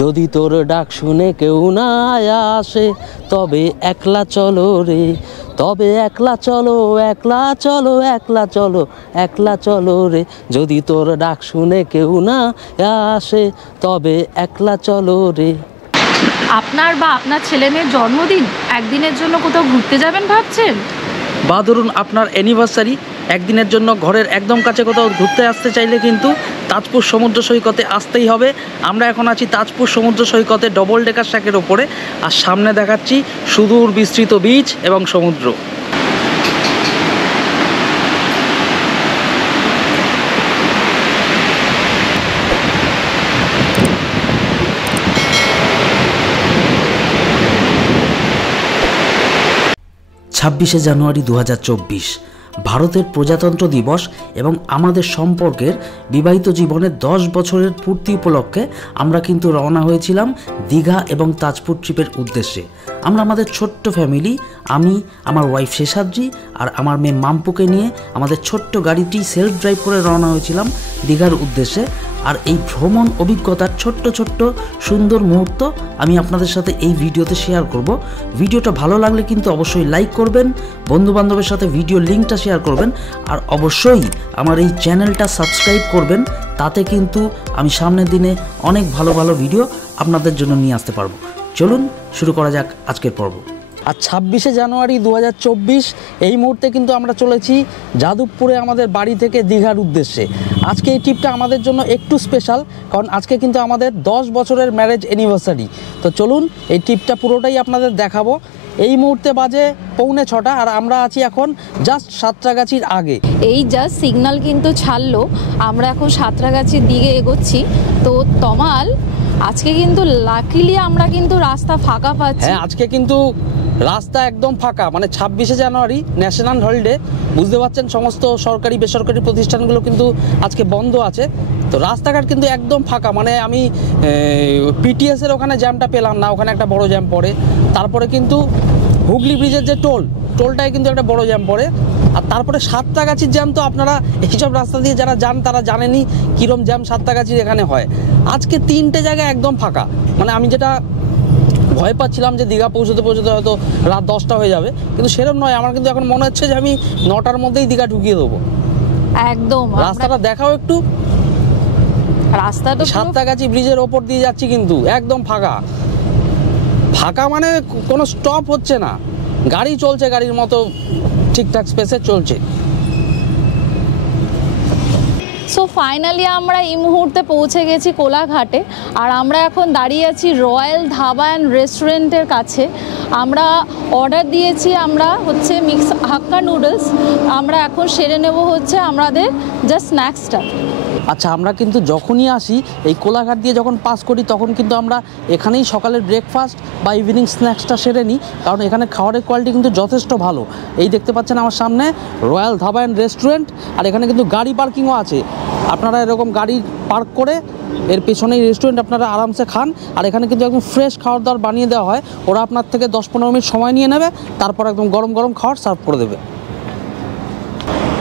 যদি তোর ডাক শুনে কেউ না আসে তবে একলা চলো রে, তবে একলা চলো, একলা চলো, একলা চলো, একলা চলো রে। যদি তোর ডাক শুনে কেউ না আসে তবে একলা চলো রে। আপনার বা আপনার ছেলে মেয়ের জন্মদিন, একদিনের জন্য কোথাও ঘুরতে যাবেন ভাবছেন? বা ধরুন আপনার অ্যানিভার্সারি, একদিনের জন্য ঘরের একদম কাছে কোথাও ঘুরতে আসতে চাইলে কিন্তু তাজপুর সমুদ্র সৈকতে আসতেই হবে। আমরা এখন আছি তাজপুর সমুদ্র সৈকতে ডবল ডেকার শাকের ওপরে, আর সামনে দেখাচ্ছি সুদূর বিস্তৃত বিচ এবং সমুদ্র। 26শে জানুয়ারি 2024 ভারতের প্রজাতন্ত্র দিবস এবং আমাদের সম্পর্কের বিবাহিত জীবনের 10 বছরের পূর্তি উপলক্ষে আমরা কিন্তু রওনা হয়েছিলাম দীঘা এবং তাজপুর ট্রিপের উদ্দেশ্যে। আমরা আমাদের ছোট্ট ফ্যামিলি, আমি, আমার ওয়াইফ শেষাদ্রি আর আমার মেয়ে মাম্পুকে নিয়ে আমাদের ছোট্ট গাড়িটি সেলফ ড্রাইভ করে রওনা হয়েছিলাম দীঘার উদ্দেশ্যে। আর এই ভ্রমণ অভিজ্ঞতার ছোট্ট ছোট্ট সুন্দর মুহূর্ত আমি আপনাদের সাথে এই ভিডিওতে শেয়ার করব। ভিডিওটা ভালো লাগলে কিন্তু অবশ্যই লাইক করবেন, বন্ধুবান্ধবের সাথে ভিডিও লিঙ্কটা শেয়ার করবেন, আর অবশ্যই আমার এই চ্যানেলটা সাবস্ক্রাইব করবেন। তাতে কিন্তু আমি সামনের দিনে অনেক ভালো ভালো ভিডিও আপনাদের জন্য নিয়ে আসতে পারবো। চলুন শুরু করা যাক আজকের পর্ব। আর 26শে জানুয়ারি 2024 এই মুহূর্তে কিন্তু আমরা চলেছি যাদবপুরে আমাদের বাড়ি থেকে দীঘার উদ্দেশ্যে। আজকে এই ট্রিপটা আমাদের জন্য একটু স্পেশাল, কারণ আজকে কিন্তু আমাদের 10 বছরের ম্যারেজ অ্যানিভার্সারি। তো চলুন এই ট্রিপটা পুরোটাই আপনাদের দেখাবো। এই মুহূর্তে বাজে 6:45 আর আমরা আছি এখন জাস্ট সাঁতরাগাছির আগে। এই জাস্ট সিগন্যাল কিন্তু ছাড়লো, আমরা এখন সাঁতরাগাছির দিকে এগোচ্ছি। তো তমাল, আজকে কিন্তু লাকিলি আমরা কিন্তু রাস্তা ফাঁকা পাচ্ছি। হ্যাঁ, আজকে কিন্তু রাস্তা একদম ফাঁকা, মানে 26শে জানুয়ারি ন্যাশনাল হলিডে, বুঝতে পারছেন সমস্ত সরকারি বেসরকারি প্রতিষ্ঠানগুলো কিন্তু আজকে বন্ধ আছে। তো রাস্তাঘাট কিন্তু একদম ফাঁকা, মানে আমি পিটিএসের ওখানে জ্যামটা পেলাম না, ওখানে একটা বড় জ্যাম পড়ে। তারপরে কিন্তু হুগলি ব্রিজের যে টোলটায় কিন্তু একটা বড় জ্যাম পড়ে। আর তারপরে সাঁতরাগাছির জ্যাম তো আপনারা এইসব রাস্তা দিয়ে যারা যান তারা জানেনই কীরকম জ্যাম সাঁতরাগাছির এখানে হয়। আজকে 3টে জায়গায় একদম ফাঁকা, মানে আমি যেটা ভয় পাচ্ছিলাম যে দীঘা পৌঁছতে হয়তো রাত 10টা হয়ে যাবে, কিন্তু সেরকম নয়। আমার কিন্তু এখন মনে হচ্ছে যে আমি 9টার মধ্যেই দীঘা ঢুকিয়ে দেবো। একদম রাস্তাটা দেখাও একটু। রাস্তাটা সাঁতরাগাছি ব্রিজের ওপর দিয়ে যাচ্ছি, কিন্তু একদম ফাঁকা ফাঁকা, মানে কোনো স্টপ হচ্ছে না, গাড়ি চলছে গাড়ির মতো ঠিকঠাক স্পেসে চলছে। সো ফাইনালি আমরা এই মুহূর্তে পৌঁছে গেছি কোলাঘাটে, আর আমরা এখন দাঁড়িয়ে আছি রয়্যাল ধাবা অ্যান্ড রেস্টুরেন্টের কাছে। আমরা অর্ডার দিয়েছি, আমরা হচ্ছে মিক্স হাক্কা নুডলস। আমরা এখন সেরে নেব হচ্ছে আমাদের জাস্ট স্ন্যাক্সটা। আচ্ছা, আমরা কিন্তু যখনই আসি এই কোলাঘাট দিয়ে যখন পাস করি তখন কিন্তু আমরা এখানেই সকালের ব্রেকফাস্ট বা ইভিনিং স্ন্যাক্সটা সেরে নিই, কারণ এখানে খাবারের কোয়ালিটি কিন্তু যথেষ্ট ভালো। এই দেখতে পাচ্ছেন আমার সামনে রয়্যাল ধাবা অ্যান্ড রেস্টুরেন্ট, আর এখানে কিন্তু গাড়ি পার্কিংও আছে। আপনারা এরকম গাড়ি পার্ক করে এর পেছনেই রেস্টুরেন্ট, আপনারা আরামসে খান। আর এখানে কিন্তু একদম ফ্রেশ খাবার দাবার বানিয়ে দেওয়া হয়। ওরা আপনার থেকে 10-15 মিনিট সময় নিয়ে নেবে, তারপর একদম গরম গরম খাবার সার্ভ করে দেবে।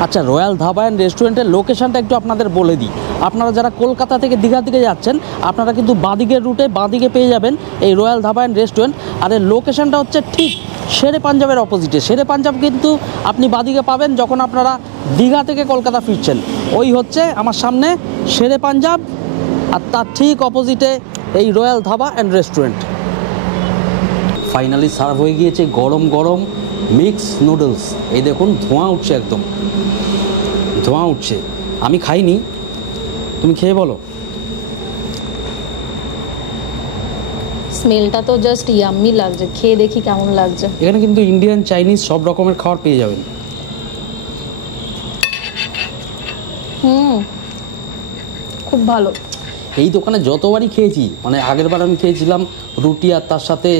আচ্ছা, রয়্যাল ধাবা অ্যান্ড রেস্টুরেন্টের লোকেশনটা একটু আপনাদের বলে দিই। আপনারা যারা কলকাতা থেকে দীঘার দিকে যাচ্ছেন, আপনারা কিন্তু বাঁদিকের রুটে বাঁদিকে পেয়ে যাবেন এই রয়্যাল ধাবা অ্যান্ড রেস্টুরেন্ট। আর এর লোকেশনটা হচ্ছে ঠিক শেরে পাঞ্জাবের অপোজিটে। শেরে পাঞ্জাব কিন্তু আপনি বাঁদিকে পাবেন যখন আপনারা দীঘা থেকে কলকাতা ফিরছেন। ওই হচ্ছে আমার সামনে শেরে পাঞ্জাব, আর তার ঠিক অপোজিটে এই royal dhaba and restaurant. Finally serve হয়ে গিয়েছে গরম গরম মিক্স নুডলস। এই দেখুন ধোঁয়া উঠছে, একদম ধোঁয়া উঠছে। আমি খাইনি, তুমি খেয়ে বলো। স্মেলটা তো জাস্ট ইয়াম্মি লাগছে, খেয়ে দেখি কেমন লাগছে। এখানে কিন্তু ইন্ডিয়ান চাইনিজ সব রকমের খাবার পেয়ে যাবেন। খুব ভালো। এই দোকানে যতবারই খেয়েছি, মানে আগের বার আমি খেয়েছিলাম রুটি আর তার সাথে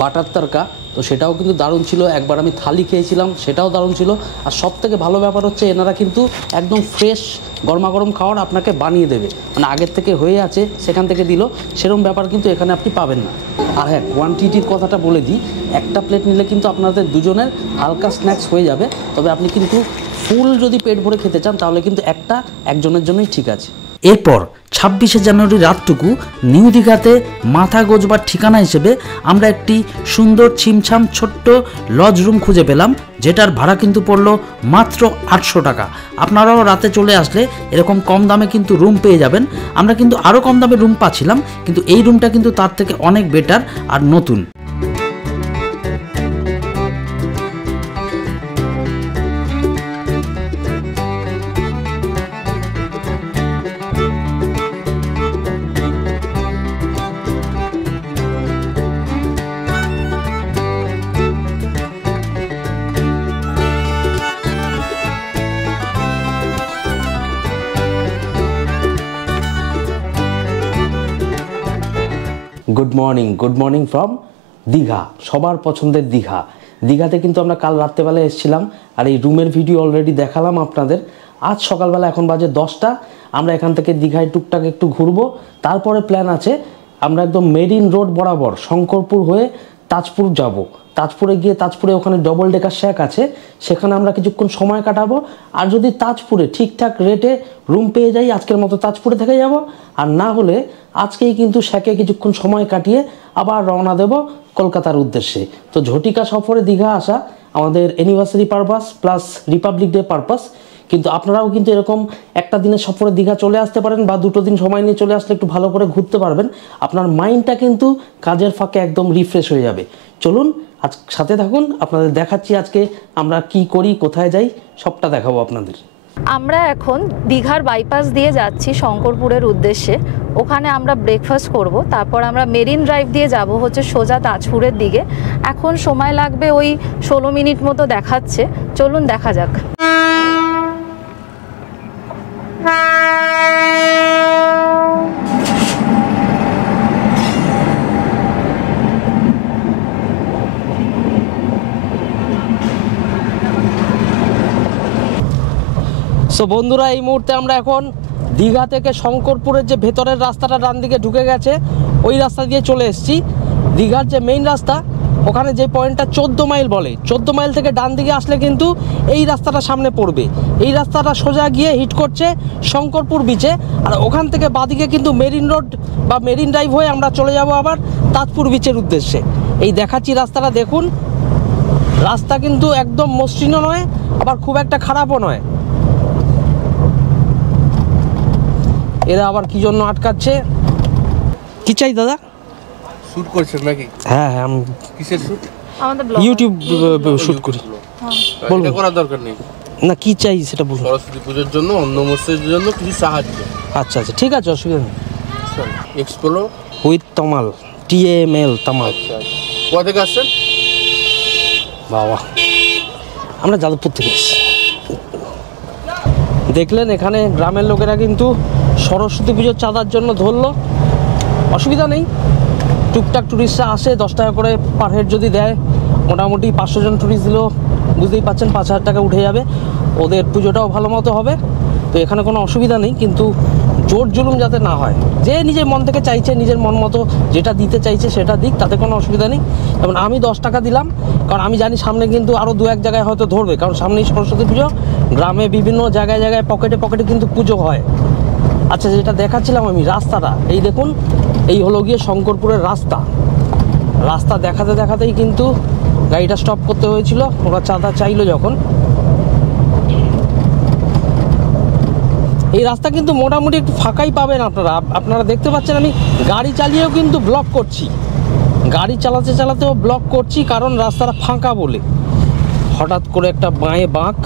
বাটার তরকা, তো সেটাও কিন্তু দারুণ ছিল। একবার আমি থালি খেয়েছিলাম, সেটাও দারুণ ছিল। আর সব থেকে ভালো ব্যাপার হচ্ছে এনারা কিন্তু একদম ফ্রেশ গরমাগরম খাবার আপনাকে বানিয়ে দেবে, মানে আগের থেকে হয়ে আছে সেখান থেকে দিল, সেরকম ব্যাপার কিন্তু এখানে আপনি পাবেন না। আর হ্যাঁ, কোয়ান্টিটির কথাটা বলে দিই, একটা প্লেট নিলে কিন্তু আপনাদের দুজনের হালকা স্ন্যাক্স হয়ে যাবে। তবে আপনি কিন্তু ফুল যদি পেট ভরে খেতে চান তাহলে কিন্তু একজনের জন্যই ঠিক আছে। এরপর 26শে জানুয়ারি রাতটুকু নিউ দীঘাতে মাথা গোজবার ঠিকানা হিসেবে আমরা একটি সুন্দর ছিমছাম ছোট্ট লজ রুম খুঁজে পেলাম, যেটার ভাড়া কিন্তু পড়লো মাত্র 800 টাকা। আপনারাও রাতে চলে আসলে এরকম কম দামে কিন্তু রুম পেয়ে যাবেন। আমরা কিন্তু আরও কম দামে রুম পাচ্ছিলাম, কিন্তু এই রুমটা কিন্তু তার থেকে অনেক বেটার আর নতুন। গুড মর্নিং ফ্রম দীঘা, সবার পছন্দের দীঘা। দীঘাতে কিন্তু আমরা কাল রাত্রেবেলা এসেছিলাম, আর এই রুমের ভিডিও অলরেডি দেখালাম আপনাদের। আজ সকালবেলা এখন বাজে 10টা, আমরা এখান থেকে দীঘায় টুকটাক একটু ঘুরবো। তারপরে প্ল্যান আছে আমরা একদম মেরিন রোড বরাবর শঙ্করপুর হয়ে তাজপুর যাব। তাজপুরে গিয়ে তাজপুরে ওখানে ডবল ডেকার শ্যাক আছে, সেখানে আমরা কিছুক্ষণ সময় কাটাবো। আর যদি তাজপুরে ঠিকঠাক রেটে রুম পেয়ে যাই আজকের মতো তাজপুরে থেকে যাব, আর না হলে আজকেই কিন্তু শ্যাকে কিছুক্ষণ সময় কাটিয়ে আবার রওনা দেব কলকাতার উদ্দেশ্যে। তো ঝটিকা সফরে দীঘা আসা আমাদের anniversary purpose plus Republic day purpose. কিন্তু আপনারাও কিন্তু এরকম একটা দিনের সফরে দীঘা চলে আসতে পারেন, বা 2 দিন সময় নিয়ে চলে আসলে একটু ভালো করে ঘুরতে পারবেন। আপনার মাইন্ডটা কিন্তু কাজের ফাঁকে একদম রিফ্রেশ হয়ে যাবে। চলুন আজ সাথে থাকুন, আপনাদের দেখাচ্ছি আজকে আমরা কি করি, কোথায় যাই, সবটা দেখাবো আপনাদের। আমরা এখন দীঘার বাইপাস দিয়ে যাচ্ছি শঙ্করপুরের উদ্দেশ্যে। ওখানে আমরা ব্রেকফাস্ট করব, তারপর আমরা মেরিন ড্রাইভ দিয়ে যাব হচ্ছে সোজা তাজপুরের দিকে। এখন সময় লাগবে ওই 16 মিনিট মতো দেখাচ্ছে, চলুন দেখা যাক। সো বন্ধুরা, এই মুহূর্তে আমরা এখন দীঘা থেকে শঙ্করপুরের যে ভেতরের রাস্তাটা ডান দিকে ঢুকে গেছে ওই রাস্তা দিয়ে চলে এসেছি। দীঘার যে মেইন রাস্তা ওখানে যে পয়েন্টটা 14 মাইল বলে, 14 মাইল থেকে ডান দিকে আসলে কিন্তু এই রাস্তাটা সামনে পড়বে। এই রাস্তাটা সোজা গিয়ে হিট করছে শঙ্করপুর বিচে, আর ওখান থেকে বাদিকে কিন্তু মেরিন রোড বা মেরিন ড্রাইভ হয়ে আমরা চলে যাব আবার তাজপুর বিচের উদ্দেশ্যে। এই দেখাচ্ছি রাস্তাটা দেখুন, রাস্তা কিন্তু একদম মসৃণ নয়, আবার খুব একটা খারাপও নয়। এরা আবার কি জন্য আটকাচ্ছে, কি চাই দাদা? শুট করছেন নাকি? হ্যাঁ হ্যাঁ, আমি কিসের শুট? আমাদের ইউটিউব শুট করি। এটা করার দরকার নেই। না, কি চাই সেটা বলুন। সরস্বতী পুজোর জন্য, অন্য মৎস্যের জন্য কিছু সাহায্য। আচ্ছা আচ্ছা, ঠিক আছে, অসুবিধা নেই। এক্সপ্লো উইথ তামাল, TAML তামাল। কোথা থেকে আসছেন? বাবা, আমরা যাদবপুর থেকে এসেছি। দেখলেন এখানে গ্রামের লোকেরা কিন্তু সরস্বতী পুজোর চাঁদার জন্য ধরলো। অসুবিধা নেই, টুকটাক টুরিস্টরা আসে, 10 টাকা করে পার হেড যদি দেয়, মোটামুটি 500 জন টুরিস্ট দিলেও বুঝতেই পাচ্ছেন 5000 টাকা উঠে যাবে, ওদের পুজোটাও ভালো মতো হবে। তো এখানে কোনো অসুবিধা নেই, কিন্তু জোর জুলুম যাতে না হয়। যে নিজের মন থেকে চাইছে, নিজের মন মতো যেটা দিতে চাইছে সেটা দিক, তাতে কোনো অসুবিধা নেই। যেমন আমি 10 টাকা দিলাম, কারণ আমি জানি সামনে কিন্তু আরও 2-1 জায়গায় হয়তো ধরবে, কারণ সামনেই সরস্বতী পুজো, গ্রামে বিভিন্ন জায়গায় জায়গায় পকেটে পকেটে কিন্তু পুজো হয়। আচ্ছা, যেটা দেখাচ্ছিলাম আমি রাস্তাটা, এই দেখুন, এই হলো গিয়ে শঙ্করপুরের রাস্তা। রাস্তা দেখাতে দেখাতেই কিন্তু গাড়িটা স্টপ করতে হয়েছিল, ওরা চাঁদা চাইলো যখন। এই রাস্তা কিন্তু মোটামুটি একটু ফাঁকাই পাবেন আপনারা দেখতে পাচ্ছেন আমি গাড়ি চালিয়েও কিন্তু ব্লক করছি, গাড়ি চালাতে চালাতেও ব্লক করছি, কারণ রাস্তাটা ফাঁকা বলে। হঠাৎ করে একটা বাঁয়ে বাঁক,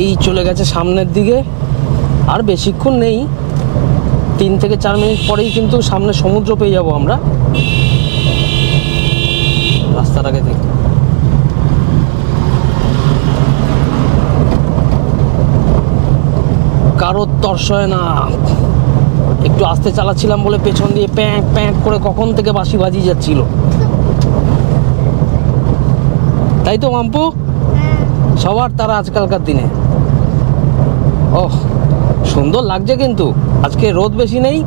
এই চলে গেছে সামনের দিকে। আর বেশিক্ষণ নেই, 3 থেকে 4 মিনিট পরেই কিন্তু সামনে সমুদ্র পেয়ে যাব আমরা। রাস্তাটাকে দেখ, কারোর তর্স হয় না। একটু আস্তে চালাচ্ছিলাম বলে পেছন দিয়ে প্যাঁক প্যাঁক করে কখন থেকে বাঁশি বাজিয়ে যাচ্ছিল, তাই তো মাম্পু? সবার তারা আজকালকার দিনে। ওহ, সুন্দর লাগছে কিন্তু আজকে, রোদ বেশি নেই,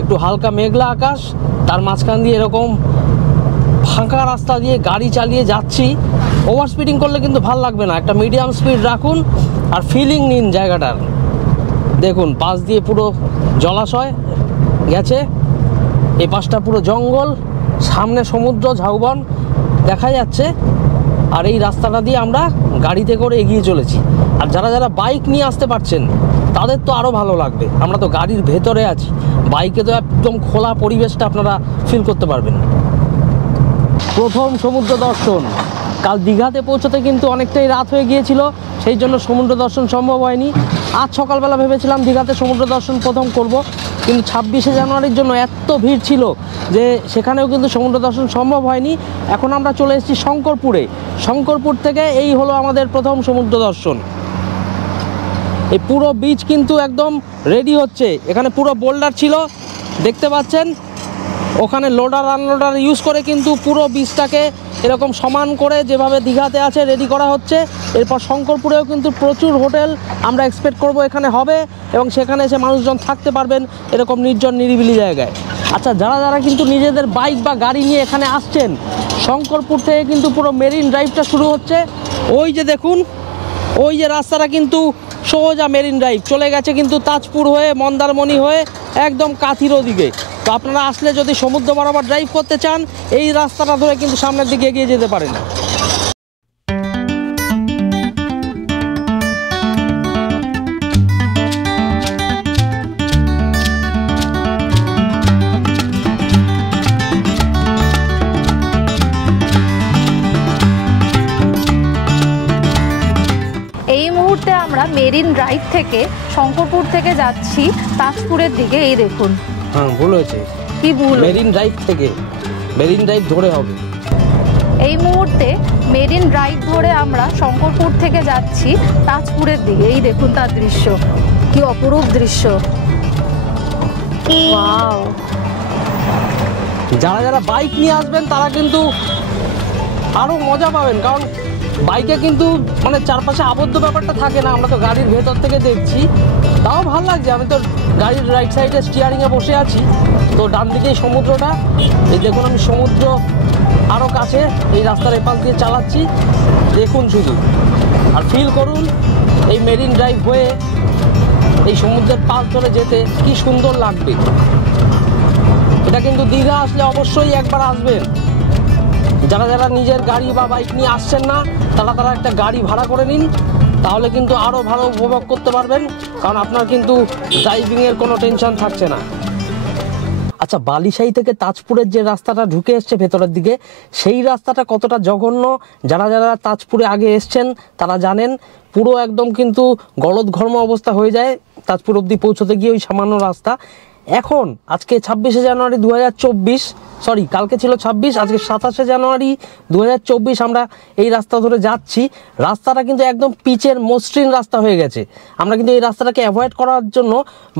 একটু হালকা মেঘলা আকাশ, তার মাঝখান দিয়ে এরকম ফাঁকা রাস্তা দিয়ে গাড়ি চালিয়ে যাচ্ছি। ওভার স্পিডিং করলে কিন্তু ভাল লাগবে না, একটা মিডিয়াম স্পিড রাখুন আর ফিলিং নিন জায়গাটার। দেখুন পাশ দিয়ে পুরো জলাশয় গেছে, এ পাশটা পুরো জঙ্গল, সামনে সমুদ্র ঝাউবন দেখা যাচ্ছে। আর এই রাস্তাটা দিয়ে আমরা গাড়িতে করে এগিয়ে চলেছি। আর যারা যারা বাইক নিয়ে আসতে পারছেন তাদের তো আরও ভালো লাগবে, আমরা তো গাড়ির ভেতরে আছি, বাইকে তো একদম খোলা পরিবেশটা আপনারা ফিল করতে পারবেন। প্রথম সমুদ্র দর্শন, কাল দীঘাতে পৌঁছতে কিন্তু অনেকটাই রাত হয়ে গিয়েছিল, সেই জন্য সমুদ্র দর্শন সম্ভব হয়নি। আজ সকালবেলা ভেবেছিলাম দীঘাতে সমুদ্র দর্শন প্রথম করব, কিন্তু 26শে জানুয়ারির জন্য এত ভিড় ছিল যে সেখানেও কিন্তু সমুদ্র দর্শন সম্ভব হয়নি। এখন আমরা চলে এসেছি শঙ্করপুরে, শঙ্করপুর থেকে এই হলো আমাদের প্রথম সমুদ্র দর্শন। এই পুরো বিচ কিন্তু একদম রেডি হচ্ছে, এখানে পুরো বোল্ডার ছিল দেখতে পাচ্ছেন, ওখানে লোডার আনলোডার ইউজ করে কিন্তু পুরো বিচটাকে এরকম সমান করে যেভাবে দীঘাতে আছে রেডি করা হচ্ছে। এরপর শঙ্করপুরেও কিন্তু প্রচুর হোটেল আমরা এক্সপেক্ট করব এখানে হবে, এবং সেখানে এসে মানুষজন থাকতে পারবেন এরকম নির্জন নিরিবিলি জায়গায়। আচ্ছা, যারা যারা কিন্তু নিজেদের বাইক বা গাড়ি নিয়ে এখানে আসছেন, শঙ্করপুর থেকে কিন্তু পুরো মেরিন ড্রাইভটা শুরু হচ্ছে। ওই যে দেখুন, ওই যে রাস্তাটা কিন্তু সোজা মেরিন ড্রাইভ চলে গেছে কিন্তু তাজপুর হয়ে, মন্দারমণি হয়ে একদম কাথির ওদিকে। তো আপনারা আসলে যদি সমুদ্র বরাবর ড্রাইভ করতে চান, এই রাস্তাটা ধরে কিন্তু সামনের দিকে এগিয়ে যেতে পারেন। এই মুহূর্তে আমরা মেরিন ড্রাইভ থেকে শঙ্করপুর থেকে যাচ্ছি তাজপুরের দিকে। এই দেখুন, হ্যাঁ ভুল হয়েছে, কি ভুল, মেরিন ড্রাইভ থেকে, মেরিন ড্রাইভ ধরে হবে। এই মুহূর্তে মেরিন ড্রাইভ ধরে আমরা শঙ্করপুর থেকে যাচ্ছি তাজপুরের দিকে। এই দেখুন তার দৃশ্য, কি অপরূপ দৃশ্য। ওয়াও! যারা যারা বাইক নিয়ে আসবেন তারা কিন্তু আরও মজা পাবেন, কারণ বাইকে কিন্তু মানে চারপাশে আবদ্ধ ব্যাপারটা থাকে না, আমরা তো গাড়ির ভেতর থেকে দেখছি, তাও ভালো লাগছে। আমি তো গাড়ির রাইট সাইডে স্টিয়ারিংয়ে বসে আছি, তো ডান দিকেই সমুদ্রটা, এই দেখুন আমি সমুদ্র আরও কাছে এই রাস্তার এপাশ দিয়ে চালাচ্ছি, দেখুন শুধু আর ফিল করুন এই মেরিন ড্রাইভ হয়ে এই সমুদ্রের পাশ ধরে যেতে কি সুন্দর লাগবে। এটা কিন্তু দীঘা আসলে অবশ্যই একবার আসবেন। যারা যারা নিজের গাড়ি বা বাইক নিয়ে আসছেন না, তারা একটা গাড়ি ভাড়া করে নিন, তাহলে কিন্তু আরও ভালো উপভোগ করতে পারবেন, কারণ আপনার কিন্তু ড্রাইভিংয়ের কোনো টেনশন থাকছে না। আচ্ছা, বালিশাই থেকে তাজপুরের যে রাস্তাটা ঢুকে এসছে ভেতরের দিকে, সেই রাস্তাটা কতটা জঘন্য যারা যারা তাজপুরে আগে এসছেন তারা জানেন। পুরো একদম কিন্তু গলদঘর্ম অবস্থা হয়ে যায় তাজপুর অবধি পৌঁছতে গিয়ে ওই সামান্য রাস্তা। এখন আজকে 26শে জানুয়ারি 2024, সরি কালকে ছিল 26, আজকে 27শে জানুয়ারি 2024 আমরা এই রাস্তা ধরে যাচ্ছি। রাস্তাটা কিন্তু একদম পিচের মসৃণ রাস্তা হয়ে গেছে। আমরা কিন্তু এই রাস্তাটাকে অ্যাভয়েড করার জন্য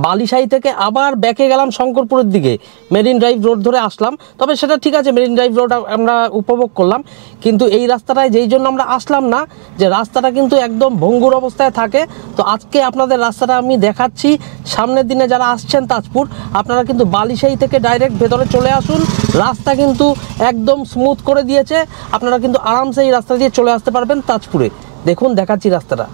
বালিশাই থেকে আবার ব্যাকে গেলাম শঙ্করপুরের দিকে, মেরিন ড্রাইভ রোড ধরে আসলাম। তবে সেটা ঠিক আছে, মেরিন ড্রাইভ রোড আমরা উপভোগ করলাম, কিন্তু এই রাস্তাটায় যেই জন্য আমরা আসলাম না, যে রাস্তাটা কিন্তু একদম ভঙ্গুর অবস্থায় থাকে। তো আজকে আপনাদের রাস্তাটা আমি দেখাচ্ছি। সামনের দিনে যারা আসছেন তাজপুর, আপনারা কিন্তু বালিশাই থেকে ডাইরেক্ট ভেতরে চলে আসুন, রাস্তা কিন্তু একদম স্মুথ করে দিয়েছে, আপনারা কিন্তু আরামসে এই রাস্তা দিয়ে চলে আসতে পারবেন তাজপুরে। দেখুন দেখাচ্ছি রাস্তাটা।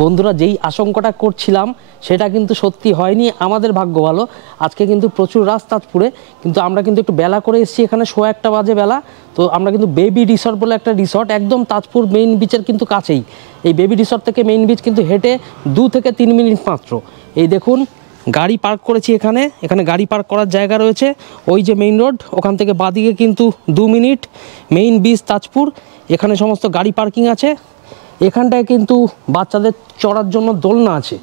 বন্ধুরা, যেই আশঙ্কাটা করছিলাম সেটা কিন্তু সত্যি হয়নি, আমাদের ভাগ্য ভালো। আজকে কিন্তু প্রচুর রাত তাজপুরে, কিন্তু আমরা কিন্তু একটু বেলা করে এসেছি, এখানে 1:15 বাজে বেলা। তো আমরা কিন্তু বেবি রিসর্ট বলে একটা রিসর্ট, একদম তাজপুর মেইন বিচের কিন্তু কাছেই। এই বেবি রিসর্ট থেকে মেইন বিচ কিন্তু হেঁটে 2 থেকে 3 মিনিট মাত্র। এই দেখুন গাড়ি পার্ক করেছি এখানে, এখানে গাড়ি পার্ক করার জায়গা রয়েছে। ওই যে মেইন রোড, ওখান থেকে বাদিকে কিন্তু 2 মিনিট মেইন বিচ তাজপুর। এখানে সমস্ত গাড়ি পার্কিং আছে। এখানটায় কিন্তু বাচ্চাদের চড়ার জন্য দোলনা আছে,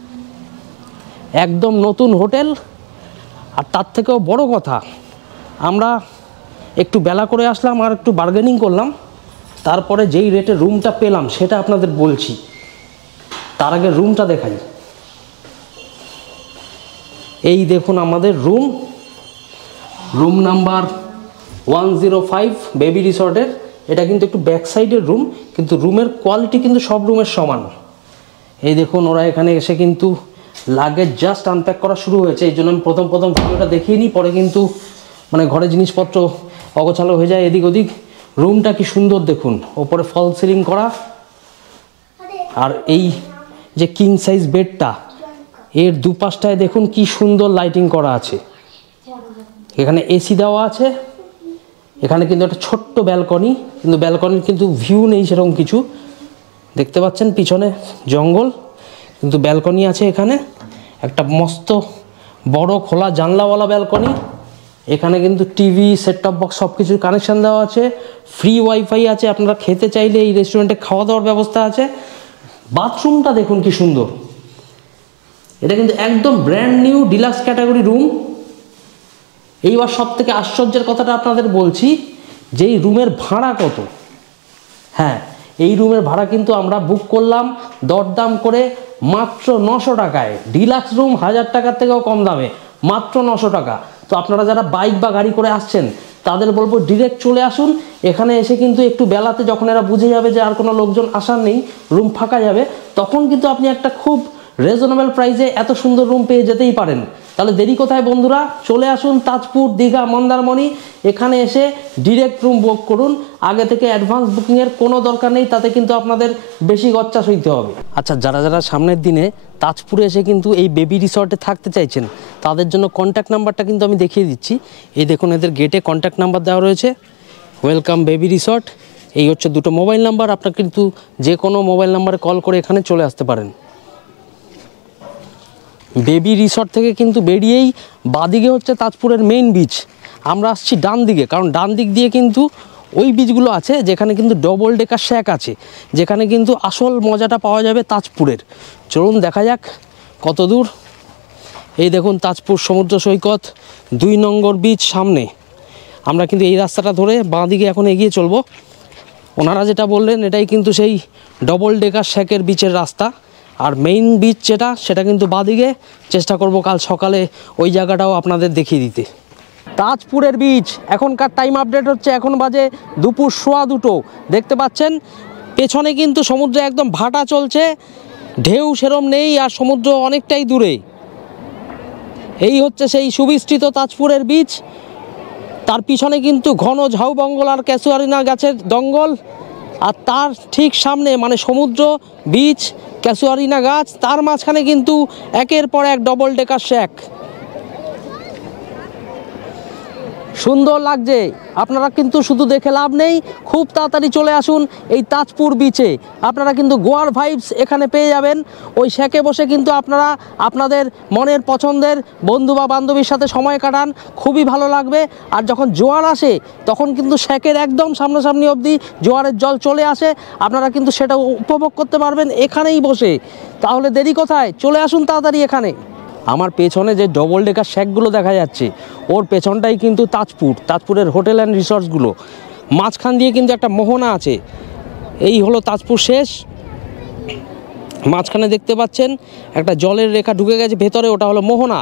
একদম নতুন হোটেল। আর তার থেকেও বড় কথা, আমরা একটু বেলা করে আসলাম আর একটু বার্গেনিং করলাম, তারপরে যেই রেটে রুমটা পেলাম সেটা আপনাদের বলছি। তার আগে রুমটা দেখাই। এই দেখুন আমাদের রুম নাম্বার 105 বেবি রিসর্টের। এটা কিন্তু একটু ব্যাক সাইডের রুম, কিন্তু রুমের কোয়ালিটি কিন্তু সব রুমের সমান। এই দেখুন ওরা এখানে এসে কিন্তু লাগেজ জাস্ট আনপ্যাক করা শুরু হয়েছে। এই জন্য আমি প্রথম ভিডিওটা দেখিয়ে নিই, পরে কিন্তু মানে ঘরে জিনিসপত্র অগোছালো হয়ে যায় এদিক ওদিক। রুমটা কি সুন্দর দেখুন, ওপরে ফল সিলিং করা। আর এই যে কিং সাইজ বেডটা, এর দুপাশটায় দেখুন কি সুন্দর লাইটিং করা আছে। এখানে এসি দেওয়া আছে। এখানে কিন্তু একটা ছোট্ট ব্যালকনি, কিন্তু ব্যালকনির কিন্তু ভিউ নেই সেরকম কিছু। দেখতে পাচ্ছেন পিছনে জঙ্গল, কিন্তু ব্যালকনি আছে এখানে একটা মস্ত বড় খোলা জানলাওয়ালা ব্যালকনি। এখানে কিন্তু টিভি, সেট টপ বক্স সব কিছুর কানেকশান দেওয়া আছে। ফ্রি ওয়াইফাই আছে, আপনারা খেতে চাইলে এই রেস্টুরেন্টে খাওয়া দাওয়ার ব্যবস্থা আছে। বাথরুমটা দেখুন কি সুন্দর, এটা কিন্তু একদম brand new deluxe category room. এইবার সব থেকে আশ্চর্যের কথাটা আপনাদের বলছি, যে এই রুমের ভাড়া কত। হ্যাঁ, এই রুমের ভাড়া কিন্তু আমরা বুক করলাম দরদাম করে মাত্র 900 টাকায়। ডিলাক্স রুম 1000 টাকার থেকেও কম দামে, মাত্র 900 টাকা। তো আপনারা যারা বাইক বা গাড়ি করে আসছেন তাদের বলবো ডিরেক্ট চলে আসুন। এখানে এসে কিন্তু একটু বেলাতে যখন এরা বুঝে যাবে যে আর কোনো লোকজন আসার নেই, রুম ফাঁকা যাবে, তখন কিন্তু আপনি একটা খুব রিজনেবল প্রাইসে এত সুন্দর রুম পেয়ে যেতেই পারেন। তাহলে দেরি কোথায় বন্ধুরা, চলে আসুন তাজপুর, দীঘা, মন্দারমণি। এখানে এসে ডিরেক্ট রুম বুক করুন। আগে থেকে অ্যাডভান্স বুকিংয়ের কোনো দরকার নেই, তাতে কিন্তু আপনাদের বেশি খরচা সইতে হবে। আচ্ছা, যারা যারা সামনের দিনে তাজপুরে এসে কিন্তু এই বেবি রিসর্টে থাকতে চাইছেন, তাদের জন্য কন্ট্যাক্ট নাম্বারটা কিন্তু আমি দেখিয়ে দিচ্ছি। এই দেখুন, এদের গেটে কন্ট্যাক্ট নাম্বার দেওয়া রয়েছে, ওয়েলকাম বেবি রিসর্ট। এই হচ্ছে দুটো মোবাইল নাম্বার, আপনার কিন্তু যে কোনো মোবাইল নাম্বারে কল করে এখানে চলে আসতে পারেন। বেবি রিসর্ট থেকে কিন্তু বেরিয়েই বাদিকে হচ্ছে তাজপুরের মেইন বিচ। আমরা আসছি ডান দিকে, কারণ ডান দিক দিয়ে কিন্তু ওই বিচগুলো আছে যেখানে কিন্তু ডবল ডেকার শ্যাক আছে, যেখানে কিন্তু আসল মজাটা পাওয়া যাবে তাজপুরের। চলুন দেখা যাক কত দূর। এই দেখুন তাজপুর সমুদ্র সৈকত, 2 নম্বর বিচ সামনে। আমরা কিন্তু এই রাস্তাটা ধরে বাঁ দিকে এখন এগিয়ে চলবো। ওনারা যেটা বললেন এটাই কিন্তু সেই ডবল ডেকার শ্যাকের বিচের রাস্তা। আর মেইন বিচ যেটা, সেটা কিন্তু বাদিকে। চেষ্টা করব কাল সকালে ওই জায়গাটাও আপনাদের দেখিয়ে দিতে। তাজপুরের বিচ এখনকার টাইম আপডেট হচ্ছে, এখন বাজে দুপুর 1:15। দেখতে পাচ্ছেন পেছনে কিন্তু সমুদ্রে একদম ভাটা চলছে, ঢেউ সেরম নেই, আর সমুদ্র অনেকটাই দূরে। এই হচ্ছে সেই সুবিস্তৃত তাজপুরের বিচ। তার পিছনে কিন্তু ঘন ঝাউবঙ্গল আর ক্যাসুয়ারিনা গাছের জঙ্গল, আর তার ঠিক সামনে মানে সমুদ্র, বিচ, ক্যাসুয়ারিনা গাছ, তার মাঝখানে কিন্তু একের পর এক ডবল ডেকার শ্যাক। সুন্দর লাগছে। আপনারা কিন্তু শুধু দেখে লাভ নেই, খুব তাড়াতাড়ি চলে আসুন এই তাজপুর বিচে। আপনারা কিন্তু গোয়ার ভাইবস এখানে পেয়ে যাবেন। ওই শ্যাকে বসে কিন্তু আপনারা আপনাদের মনের পছন্দের বন্ধু বা বান্ধবীর সাথে সময় কাটান, খুবই ভালো লাগবে। আর যখন জোয়ার আসে তখন কিন্তু শ্যাকের একদম সামনাসামনি অবধি জোয়ারের জল চলে আসে, আপনারা কিন্তু সেটা উপভোগ করতে পারবেন এখানেই বসে। তাহলে দেরি কোথায়, চলে আসুন তাড়াতাড়ি এখানে। আমার পেছনে যে ডবল ডেকার শ্যাকগুলো দেখা যাচ্ছে, ওর পেছনটাই কিন্তু তাজপুরের হোটেল অ্যান্ড রিসর্টসগুলো। মাঝখান দিয়ে কিন্তু একটা মোহনা আছে। এই হলো তাজপুর শেষ। মাঝখানে দেখতে পাচ্ছেন একটা জলের রেখা ঢুকে গেছে ভেতরে, ওটা হলো মোহনা।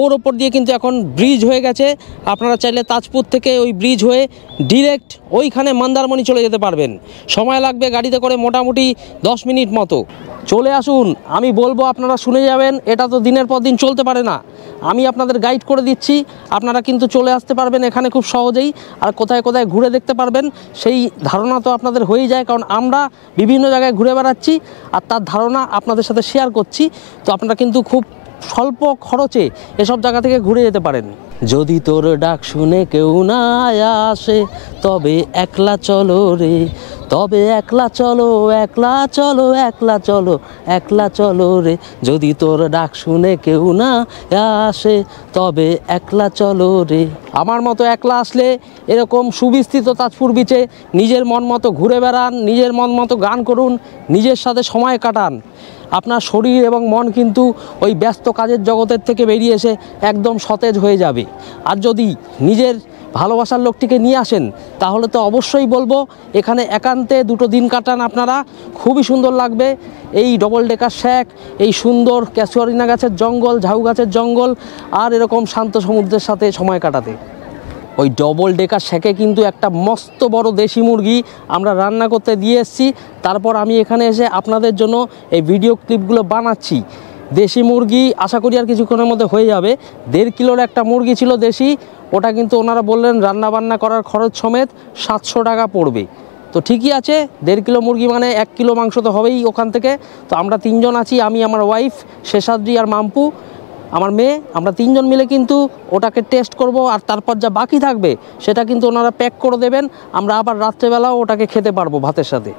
ওর ওপর দিয়ে কিন্তু এখন ব্রিজ হয়ে গেছে। আপনারা চাইলে তাজপুর থেকে ওই ব্রিজ হয়ে ডিরেক্ট ওইখানে মন্দারমণি চলে যেতে পারবেন। সময় লাগবে গাড়িতে করে মোটামুটি 10 মিনিট মতো। চলে আসুন, আমি বলবো আপনারা শুনে যাবেন। এটা তো দিনের পর দিন চলতে পারে না, আমি আপনাদের গাইড করে দিচ্ছি। আপনারা কিন্তু চলে আসতে পারবেন এখানে খুব সহজেই, আর কোথায় কোথায় ঘুরে দেখতে পারবেন সেই ধারণা তো আপনাদের হয়ে যায়, কারণ আমরা বিভিন্ন জায়গায় ঘুরে বেড়াচ্ছি আর তার ধারণা আপনাদের সাথে শেয়ার করছি। তো আপনারা কিন্তু খুব স্বল্প খরচে এসব জায়গা থেকে ঘুরে যেতে পারেন। যদি তোর ডাক শুনে কেউ না আসে, তবে একলা চলো রে, তবে একলা চলো, একলা চলো, একলা চলো, একলা চলো রে। যদি তোর ডাক শুনে কেউ না আসে, তবে একলা চলো রে। আমার মতো একলা আসলে এরকম সুবিস্তৃত তাজপুর বিচে নিজের মন মতো ঘুরে বেড়ান, নিজের মন মতো গান করুন, নিজের সাথে সময় কাটান। আপনার শরীর এবং মন কিন্তু ওই ব্যস্ত কাজের জগতের থেকে বেরিয়ে এসে একদম সতেজ হয়ে যাবে। আর যদি নিজের ভালোবাসার লোকটিকে নিয়ে আসেন, তাহলে তো অবশ্যই বলবো এখানে একান্তে 2 দিন কাটান আপনারা, খুবই সুন্দর লাগবে। এই ডবল ডেকার শ্যাক, এই সুন্দর ক্যাসুয়ারিনা গাছের জঙ্গল, ঝাউ গাছের জঙ্গল, আর এরকম শান্ত সমুদ্রের সাথে সময় কাটাতে। ওই ডবল ডেকার শ্যাকে কিন্তু একটা মস্ত বড় দেশি মুরগি আমরা রান্না করতে দিয়ে এসেছি। তারপর আমি এখানে এসে আপনাদের জন্য এই ভিডিও ক্লিপগুলো বানাচ্ছি। দেশি মুরগি আশা করি আর কিছুক্ষণের মধ্যে হয়ে যাবে। 1.5 কিলোর একটা মুরগি ছিল দেশি, ওটা কিন্তু ওনারা বললেন রান্না বান্না করার খরচ সমেত 700 টাকা পড়বে। তো ঠিকই আছে, 1.5 কিলো মুরগি মানে 1 কিলো মাংস তো হবেই ওখান থেকে। তো আমরা 3 জন আছি, আমি, আমার ওয়াইফ শেষাদ্রি আর মাম্পু, আমার মেয়ে, আমরা 3 জন মিলে কিন্তু ওটাকে টেস্ট করব। আর তারপর যা বাকি থাকবে সেটা কিন্তু ওনারা প্যাক করে দেবেন, আমরা আবার রাত্রেবেলাও ওটাকে খেতে পারবো ভাতের সাথে।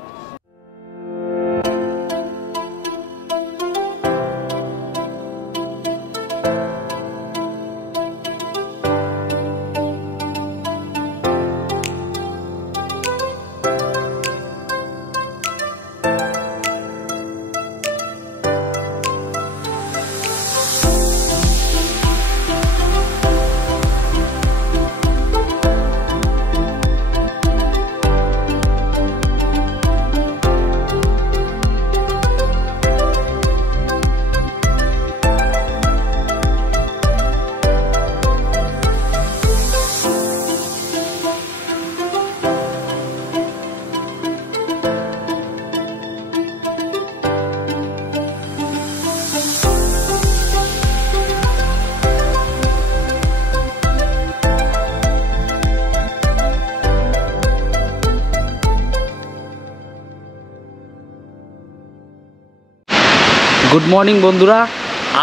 গুড মর্নিং বন্ধুরা,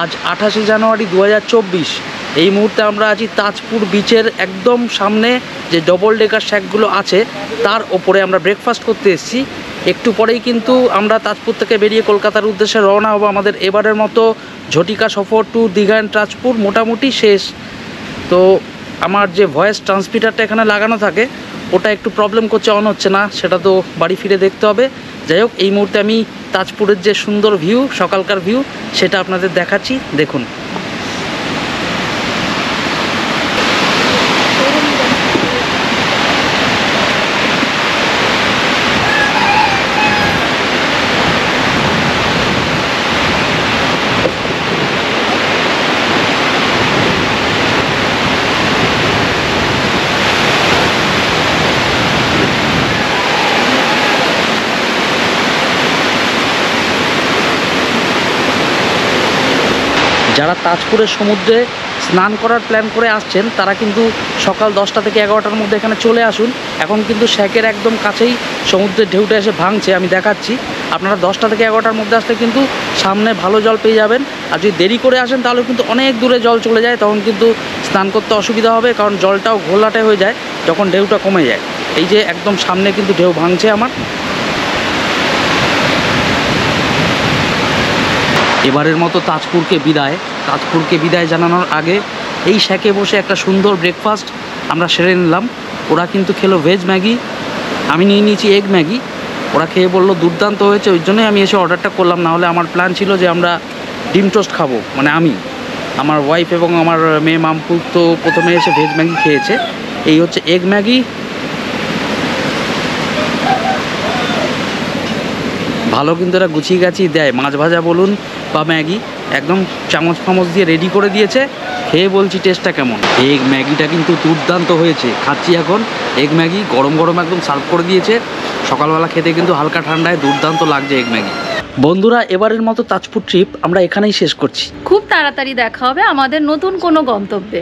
আজ 28শে জানুয়ারি 2024। এই মুহূর্তে আমরা আছি তাজপুর বিচের একদম সামনে যে ডবল ডেকার শ্যাকগুলো আছে তার ওপরে আমরা ব্রেকফাস্ট করতে এসেছি। একটু পরেই কিন্তু আমরা তাজপুর থেকে বেরিয়ে কলকাতার উদ্দেশ্যে রওনা হব। আমাদের এবারের মতো ঝটিকা সফর টু দীঘা অ্যান্ড তাজপুর মোটামুটি শেষ। তো আমার যে ভয়েস ট্রান্সমিটারটা এখানে লাগানো থাকে ওটা একটু প্রবলেম করছে, অন হচ্ছে না, সেটা তো বাড়ি ফিরে দেখতে হবে। যাই হোক, এই মুহূর্তে আমি তাজপুরের যে সুন্দর ভিউ, সকালকার ভিউ, সেটা আপনাদের দেখাচ্ছি, দেখুন। যারা তাজপুরের সমুদ্রে স্নান করার প্ল্যান করে আসছেন তারা কিন্তু সকাল 10টা থেকে 11টার মধ্যে এখানে চলে আসুন। এখন কিন্তু শ্যাকের একদম কাছেই সমুদ্রের ঢেউটা এসে ভাঙছে, আমি দেখাচ্ছি। আপনারা 10টা থেকে 11টার মধ্যে আসলে কিন্তু সামনে ভালো জল পেয়ে যাবেন। আর যদি দেরি করে আসেন তাহলে কিন্তু অনেক দূরে জল চলে যায়, তখন কিন্তু স্নান করতে অসুবিধা হবে, কারণ জলটাও ঘোলাটে হয়ে যায় যখন ঢেউটা কমে যায়। এই যে একদম সামনে কিন্তু ঢেউ ভাঙছে আমার। এবারের মতো তাজপুরকে বিদায় জানানোর আগে এই শ্যাকে বসে একটা সুন্দর ব্রেকফাস্ট আমরা সেরে নিলাম। ওরা কিন্তু খেলো ভেজ ম্যাগি, আমি নিয়ে নিয়েছি এগ ম্যাগি। ওরা খেয়ে বললো দুর্দান্ত হয়েছে, ওই জন্যই আমি এসে অর্ডারটা করলাম। নাহলে আমার প্ল্যান ছিল যে আমরা ডিম টোস্ট খাবো, মানে আমি, আমার ওয়াইফ এবং আমার মেয়ে মাম্পু তো প্রথমে এসে ভেজ ম্যাগি খেয়েছে। এই হচ্ছে এগ ম্যাগি। ভালো কিন্তু এরা গুছিয়ে গাছিয়ে দেয়, মাছ ভাজা বলুন বা ম্যাগি একদম চামচ ফামচ দিয়ে রেডি করে দিয়েছে। খেয়ে বলছি টেস্টটা কেমন। এগ ম্যাগিটা কিন্তু দুর্দান্ত হয়েছে। খাচ্ছি এখন এগ ম্যাগি, গরম গরম একদম সার্ভ করে দিয়েছে। সকালবেলা খেতে কিন্তু হালকা ঠান্ডায় দুর্দান্ত লাগছে এগ ম্যাগি। বন্ধুরা, এবারের মতো তাজপুর ট্রিপ আমরা এখানেই শেষ করছি। খুব তাড়াতাড়ি দেখা হবে আমাদের নতুন কোনো গন্তব্যে।